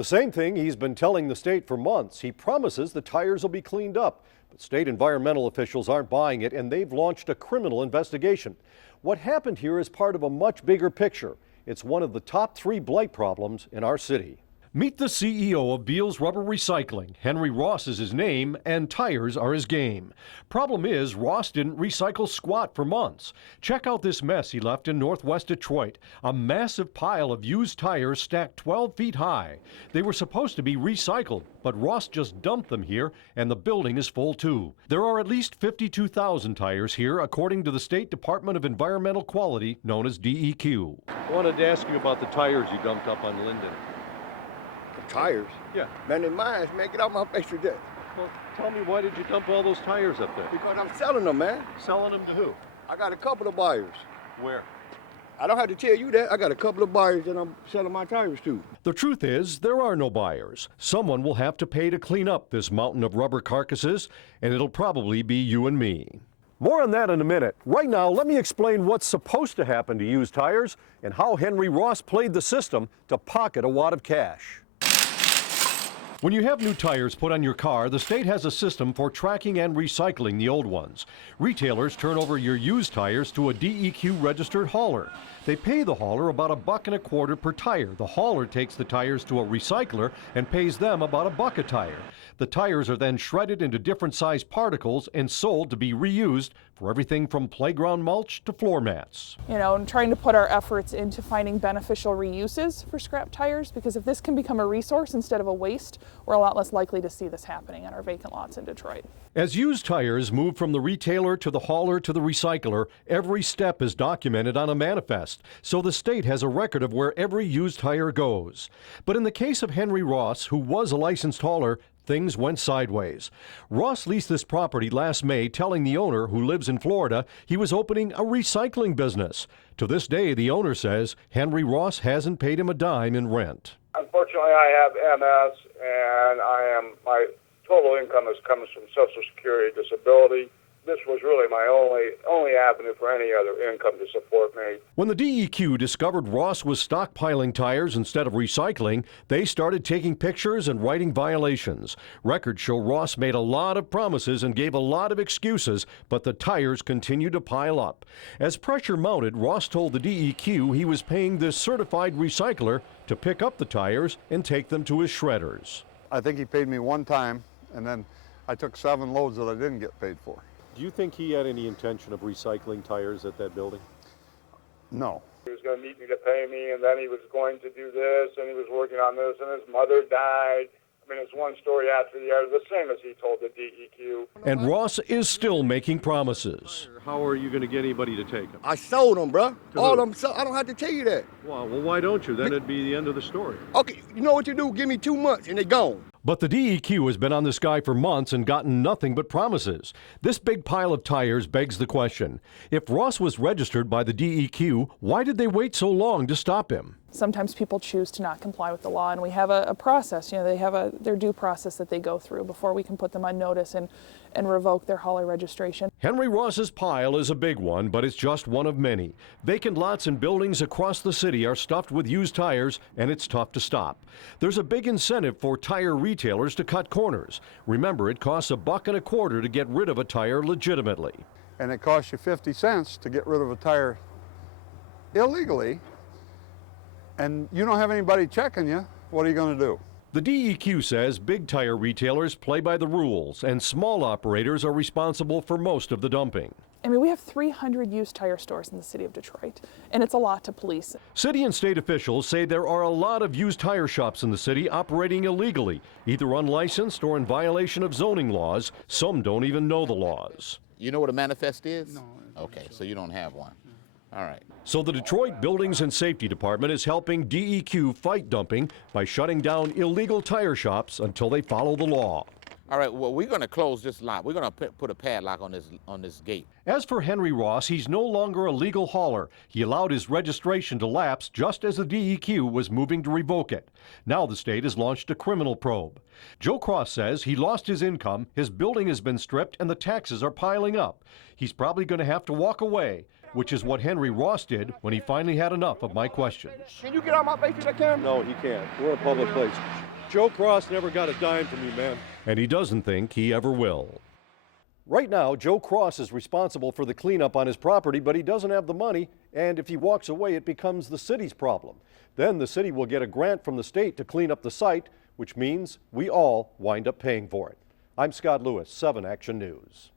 The same thing he's been telling the state for months. He promises the tires will be cleaned up, but state environmental officials aren't buying it, and they've launched a criminal investigation. What happened here is part of a much bigger picture. It's one of the top 3 blight problems in our city. Meet the CEO of Beals Rubber Recycling. Henry Ross is his name, and tires are his game. Problem is, Ross didn't recycle squat for months. Check out this mess he left in northwest Detroit. A massive pile of used tires stacked 12 feet high. They were supposed to be recycled, but Ross just dumped them here, and the building is full too. There are at least 52,000 tires here, according to the State Department of Environmental Quality, known as DEQ. I wanted to ask you about the tires you dumped up on Linden. Tires? Yeah. Man, in mine, man, get out my face today. Well, tell me, why did you dump all those tires up there? Because I'm selling them, man. Selling them to who? I got a couple of buyers. Where? I don't have to tell you that. I got a couple of buyers that I'm selling my tires to. The truth is, there are no buyers. Someone will have to pay to clean up this mountain of rubber carcasses, and it'll probably be you and me. More on that in a minute. Right now, let me explain what's supposed to happen to used tires and how Henry Ross played the system to pocket a wad of cash. When you have new tires put on your car, the state has a system for tracking and recycling the old ones. Retailers turn over your used tires to a DEQ registered hauler. They pay the hauler about $1.25 per tire. The hauler takes the tires to a recycler and pays them about $1 a tire. The tires are then shredded into different size particles and sold to be reused for everything from playground mulch to floor mats. And trying to put our efforts into finding beneficial reuses for scrap tires, because if this can become a resource instead of a waste, we're a lot less likely to see this happening on our vacant lots in Detroit. As used tires move from the retailer to the hauler to the recycler, every step is documented on a manifest, so the state has a record of where every used tire goes. But in the case of Henry Ross, who was a licensed hauler, things went sideways. Ross leased this property last May, telling the owner, who lives in Florida, he was opening a recycling business. To this day, the owner says Henry Ross hasn't paid him a dime in rent. Unfortunately, I have MS, and my total income comes from Social Security disability. This was really my only avenue for any other income to support me. When the DEQ discovered Ross was stockpiling tires instead of recycling, they started taking pictures and writing violations. Records show Ross made a lot of promises and gave a lot of excuses, but the tires continued to pile up. As pressure mounted, Ross told the DEQ he was paying this certified recycler to pick up the tires and take them to his shredders. I think he paid me one time, and then I took 7 loads that I didn't get paid for. Do you think he had any intention of recycling tires at that building? No. He was going to need me to pay me, and then he was going to do this, and he was working on this, and his mother died. I mean, it's one story after the other, the same as he told the DEQ. And Ross is still making promises. How are you going to get anybody to take them? I sold them, bro. All who? of them. I don't have to tell you that. Well, why don't you? Then it'd be the end of the story. Okay, you know what you do? Give me 2 months, and they're gone. But the DEQ has been on this guy for months and gotten nothing but promises. This big pile of tires begs the question. If Ross was registered by the DEQ, why did they wait so long to stop him? Sometimes people choose to not comply with the law, and we have a process. They have their due process that they go through before we can put them on notice and revoke their hauler registration. Henry Ross's pile is a big one, but it's just one of many. Vacant lots and buildings across the city are stuffed with used tires, and it's tough to stop. There's a big incentive for tire retailers to cut corners. Remember, it costs $1.25 to get rid of a tire legitimately. And it costs you 50 cents to get rid of a tire illegally, and you don't have anybody checking you. What are you going to do? The DEQ says big tire retailers play by the rules, and small operators are responsible for most of the dumping. I mean, we have 300 used tire stores in the city of Detroit, and it's a lot to police. City and state officials say there are a lot of used tire shops in the city operating illegally, either unlicensed or in violation of zoning laws. Some don't even know the laws. You know what a manifest is? No. Okay, so you don't have one. All right. So the Detroit Buildings and Safety Department is helping DEQ fight dumping by shutting down illegal tire shops until they follow the law. All right, well, we're going to close this lot. We're going to put a padlock on this gate. As for Henry Ross, he's no longer a legal hauler. He allowed his registration to lapse just as the DEQ was moving to revoke it. Now the state has launched a criminal probe. Joe Cross says he lost his income, his building has been stripped, and the taxes are piling up. He's probably going to have to walk away, which is what Henry Ross did when he finally had enough of my questions. Can you get out my face with that camera? No, he can't. We're a public place. Joe Cross never got a dime from you, man. And he doesn't think he ever will. Right now, Joe Cross is responsible for the cleanup on his property, but he doesn't have the money, and if he walks away, it becomes the city's problem. Then the city will get a grant from the state to clean up the site, which means we all wind up paying for it. I'm Scott Lewis, 7 Action News.